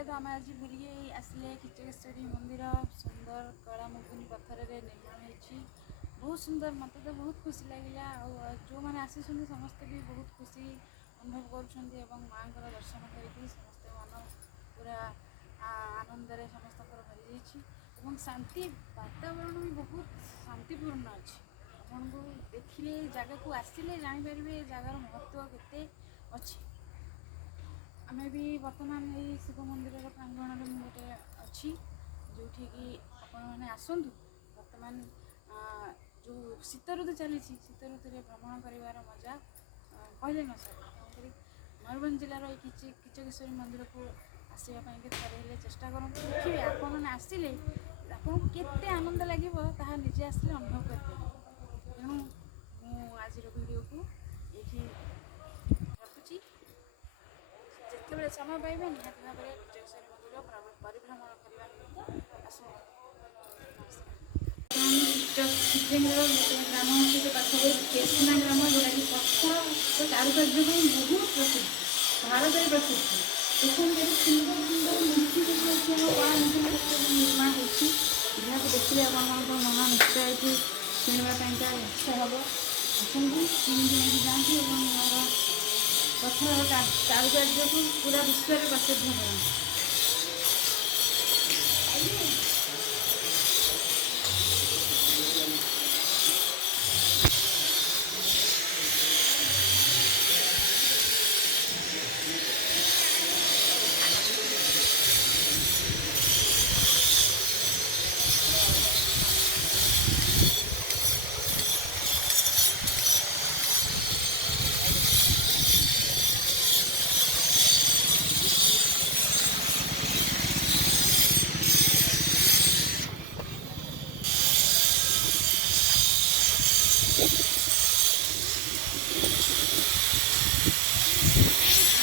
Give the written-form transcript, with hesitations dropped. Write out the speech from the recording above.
देखिले तो आम आज बुलिए आसिले खिचकेश्वरी मंदिर सुंदर कला मुगुनी पत्थर निर्माण होती बहुत सुंदर मत तो बहुत खुशी लगे जो मैंने आसी समस्ते भी बहुत खुशी अनुभव कर माँ दर्शन करके समस्ते मन पूरा आनंद समस्त भरी जाइए शांति वातावरण भी बहुत शांतिपूर्ण अच्छे आपको देखिले जगह को आसिले जापर जगार महत्व केते अच्छी आमे भी वर्तमान यही शिव मंदिर प्रांगण में गोटे अच्छी जो कि आपण मैंने आसतु वर्तमान जो शीत ऋतु चली शीत ऋतु भ्रमण कर मजा कहले न सर तेणुक मयूरभंज जिलार किचकेश्वरी मंदिर को आसवाई थे चेष्टा करूँ देखिए आपने आसिले आपको केते आनंद लगे निजे आसिले अनुभव करें तेणु आज वीडियो को ये रखुची जिते समय पाइबे निहत भाव में किचकेश्वरी मंदिर परिभ्रमण करने आसो ग्राम हूँ पाखे केसना ग्राम जोटा कि पत्थर कारुकार्य बहुत प्रसिद्ध भारत में प्रसिद्ध देखते सुंदर सुंदर मूर्ति निर्माण होती देखिए आप मन निश्चय शुणवाई इच्छा हम आसतु किन जाती पत्थर कारुकार्य को पूरा विश्व में प्रसिद्ध करते हैं।